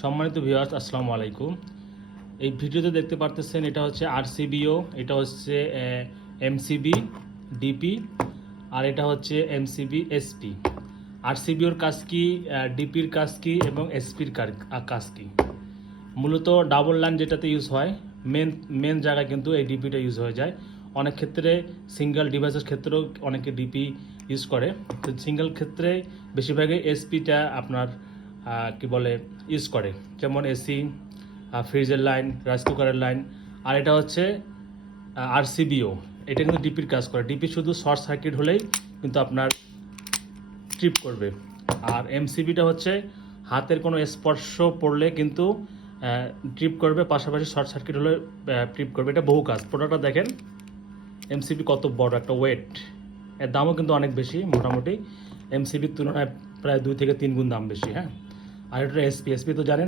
সম্মানিত ভিউয়ার্স, আসসালামু আলাইকুম। এই ভিডিওতে দেখতে পারতেছেন এটা হচ্ছে আরসিবিও, এটা হচ্ছে এমসিবি ডিপি, আর এটা হচ্ছে এমসিবি এসপি। আরসিবিওর কাজ কি, ডিপির কাজ কি এবং এসপির কাজ কি। মূলত ডাবল লাইন যেটাতে ইউজ হয়, মেন জায়গায় কিন্তু এই ডিপিটা ইউজ হয়ে যায়। অনেক ক্ষেত্রে সিঙ্গেল ডিভাইসের ক্ষেত্রেও অনেকে ডিপি ইউজ করে, তো সিঙ্গেল ক্ষেত্রে বেশিরভাগই এসপিটা আপনার কি বলে ইউজ করে, যেমন এসি, ফ্রিজের লাইন, রাইস কুকারের লাইন। আর এটা হচ্ছে আরসিবিও, এটা কিন্তু ডিপির কাজ করে। ডিপি শুধু শর্ট সার্কিট হলেই কিন্তু আপনার ট্রিপ করবে। আর এমসিবিটা হচ্ছে হাতের কোনো স্পর্শ পড়লে কিন্তু ট্রিপ করবে, পাশাপাশি শর্ট সার্কিট হলে ট্রিপ করবে। এটা বহু কাজ। প্রোডাক্টটা দেখেন এমসিবি কত বড় একটা ওয়েট, এর দামও কিন্তু অনেক বেশি, মোটামুটি এমসিবির তুলনায় প্রায় 2 থেকে 3 গুণ দাম বেশি। হ্যাঁ, আর এটা এসপি তো জানেন।